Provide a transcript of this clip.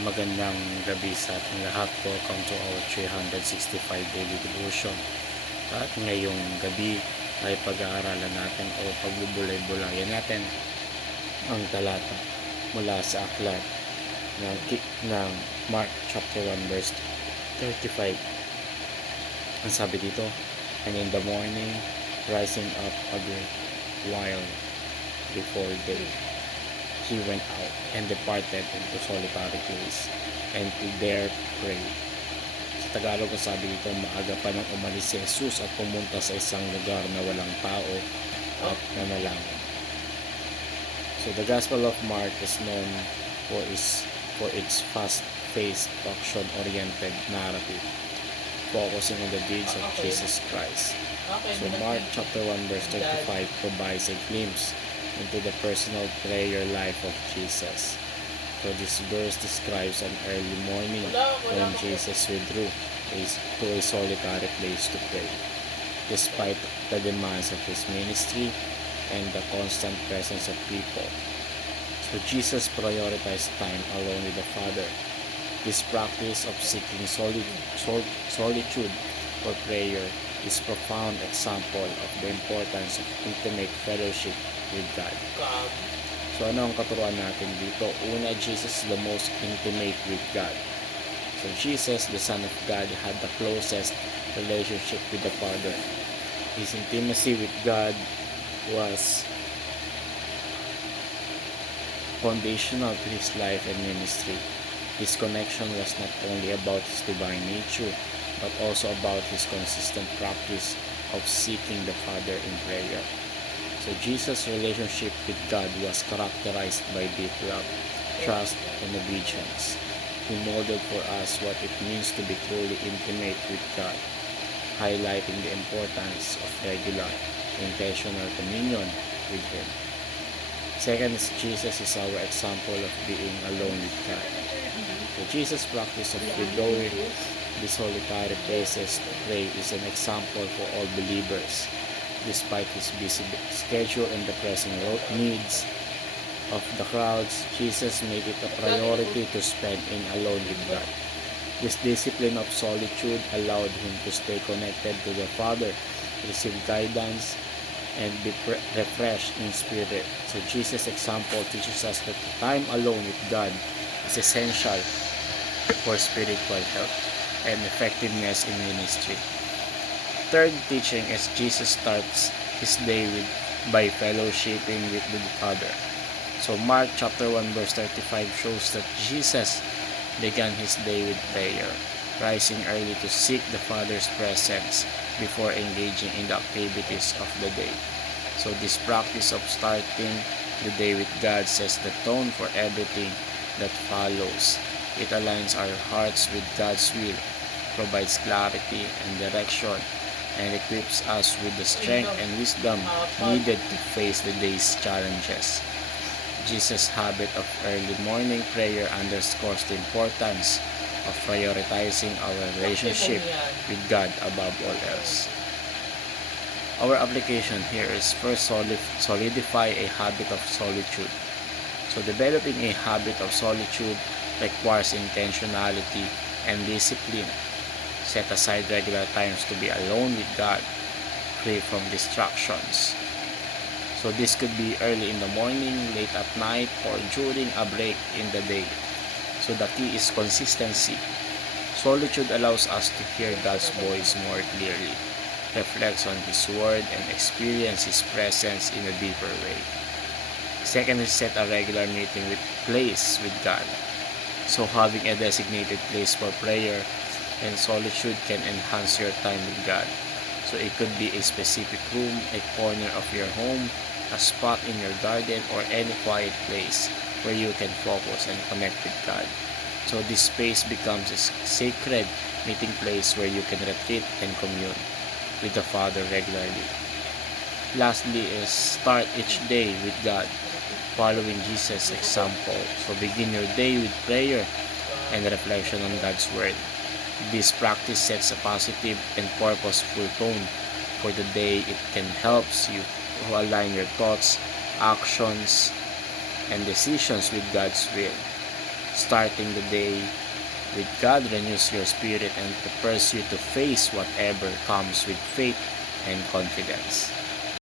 Magandang gabi sa ating lahat. Welcome to our 365 daily devotion. At ngayong gabi ay pag-aaralan natin o pagbubulay-bulayan natin ang talata mula sa aklat ng Mark chapter 1 verse 35. Ang sabi dito, "And in the morning, rising up a great while before day, he went out and departed into solitary place and to there pray." Sa Tagalog, ang sabi dito, maaga pa nang umalis si Jesus at pumunta sa isang lugar na walang tao at nanalangin. So the Gospel of Mark is known for its fast-paced, action-oriented narrative, focusing on the deeds of Jesus Christ. So Mark chapter 1 verse 35 provides a glimpse into the personal prayer life of Jesus. So this verse describes an early morning when Jesus withdrew to a solitary place to pray, despite the demands of his ministry and the constant presence of people. So Jesus prioritized time alone with the Father. This practice of seeking solitude for prayer is a profound example of the importance of intimate fellowship with God. So ano ang katuruan natin dito? Una, Jesus is the most intimate with God. So Jesus, the Son of God, had the closest relationship with the Father. His intimacy with God was foundational to his life and ministry. This connection was not only about his divine nature, but also about his consistent practice of seeking the Father in prayer. So Jesus' relationship with God was characterized by deep love, trust, and obedience. He modeled for us what it means to be truly intimate with God, highlighting the importance of regular, intentional communion with Him. Second, Jesus is our example of being alone with God. So Jesus' practice of withdrawing the solitary places to pray is an example for all believers. Despite his busy schedule and the pressing needs of the crowds, Jesus made it a priority to spend in alone with God. This discipline of solitude allowed him to stay connected to the Father, receive guidance, and be refreshed in spirit. So Jesus' example teaches us that time alone with God is essential for spiritual health and effectiveness in ministry. Third teaching is Jesus starts his day by fellowshipping with the Father. So Mark chapter 1 verse 35 shows that Jesus began his day with prayer, rising early to seek the Father's presence before engaging in the activities of the day. So this practice of starting the day with God sets the tone for everything that follows. It aligns our hearts with God's will, provides clarity and direction, and equips us with the strength and wisdom needed to face the day's challenges. Jesus' habit of early morning prayer underscores the importance of prioritizing our relationship with God above all else. Our application here is first solidify a habit of solitude. So developing a habit of solitude requires intentionality and discipline. Set aside regular times to be alone with God, free from distractions. So this could be early in the morning, late at night, or during a break in the day. So the key is consistency. Solitude allows us to hear God's voice more clearly, reflects on His Word, and experience His presence in a deeper way. Second is set a regular meeting place with God. So having a designated place for prayer and solitude can enhance your time with God. So it could be a specific room, a corner of your home, a spot in your garden, or any quiet place where you can focus and connect with God. So this space becomes a sacred meeting place where you can retreat and commune with the Father regularly. Lastly is start each day with God, following Jesus' example. So begin your day with prayer and reflection on God's Word. This practice sets a positive and purposeful tone for the day. It can help you to align your thoughts, actions, and decisions with God's will. Starting the day with God renews your spirit and prepares you to face whatever comes with faith and confidence.